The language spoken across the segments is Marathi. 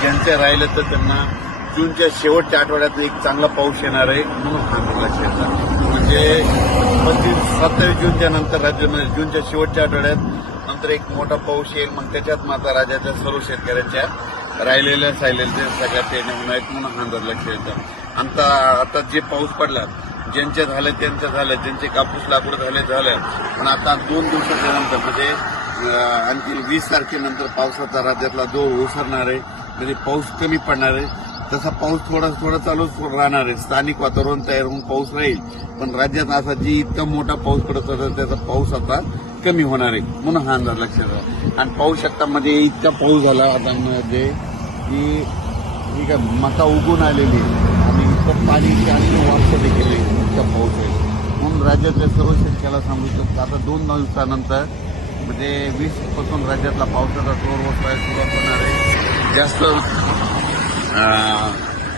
ज्यांच्या राहिलं तर त्यांना जूनच्या शेवटच्या आठवड्यात एक चांगला पाऊस येणार आहे म्हणून हा अंदाज म्हणजे पंचवीस सत्तावीस जूनच्या नंतर राज्यामध्ये म्हणजे जूनच्या शेवटच्या आठवड्यात नंतर एक मोठा पाऊस येईल. मग त्याच्यात माता राज्याच्या सर्व शेतकऱ्यांच्या राहिलेल्या सायलेल्या सगळ्या पेरण्या होणार आहेत म्हणून हा अंदाज येतं आता आता जे पाऊस पडला ज्यांच्या झालं त्यांच्या झालं ज्यांचे कापूस लाकूड झाले झालं. पण आता दोन दिवसाच्या नंतर म्हणजे आणखी वीस तारखेनंतर पावसाचा राज्यातला जो ओसरणार आहे म्हणजे पाऊस कमी पडणार आहे. तसा पाऊस थोडा थोडा चालूच राहणार आहे. स्थानिक वातावरण तयार होऊन पाऊस राहील. पण राज्यात असा जी इतका मोठा पाऊस पडत होता त्याचा पाऊस आता कमी होणार आहे. म्हणून हा अंदाज लक्षात आला आणि पाऊस शकतामध्ये इतका पाऊस झाला आता मध्ये की ठीक आहे मका उगून आलेली आहे. आणि इतकं पाणी आणि वापस देखील आहे. इतका पाऊस आहे. म्हणून राज्यातल्या सर्व शेतकऱ्याला सांगू शकतो आता दोन दिवसानंतर म्हणजे वीसपासून राज्यातला पावसाचा जोर वसवायला सुरुवात होणार आहे. जास्त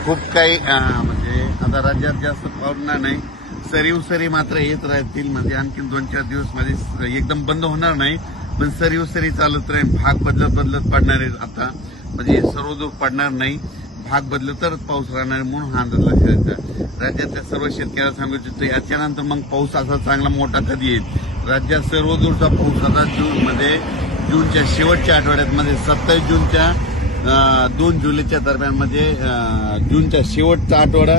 खूप काही म्हणजे आता राज्यात जास्त पडणार नाही. सरीव सरी मात्र येत राहतील म्हणजे आणखी दोन चार दिवस म्हणजे मध्ये एकदम बंद होणार नाही. पण सरीव सरी चालत राहील भाग बदलत बदलत पडणार आहे आता. म्हणजे सर्व दूर पडणार नाही. भाग बदल तरच पाऊस राहणार म्हणून हा अंदाज लक्षात येतो राज्यातल्या सर्व शेतकऱ्याला सांगू इच्छितो याच्यानंतर मग पाऊस असा चांगला मोठा कधी येईल? राज्यात सर्व दूरचा पाऊस आता जूनमध्ये जूनच्या शेवटच्या आठवड्यात म्हणजे सत्तावीस जूनच्या दोन जुलैच्या दरम्यान म्हणजे जूनचा जूनच्या शेवटचा आठवडा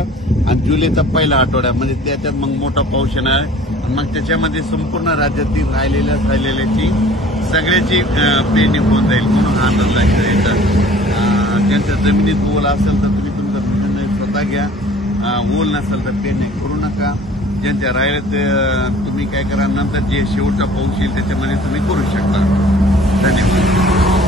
आणि जुलैचा पहिला आठवडा. म्हणजे त्याच्यात मग मोठा पाऊस येणार. आहे. मग त्याच्यामध्ये संपूर्ण राज्यातील राहिलेल्या राहिलेल्याची सगळ्याची पेरणी होऊन जाईल म्हणून हा अंदाज लक्षात ज्यांच्या जमिनीत ओल असेल तर तुम्ही तुमचा निर्णय स्वतः घ्या. ओल नसेल तर पेरणी करू नका. ज्यांच्या राहिले तुम्ही काय करा नंतर जे शेवटचा पाऊस येईल त्याच्यामध्ये तुम्ही करू शकता. धन्यवाद.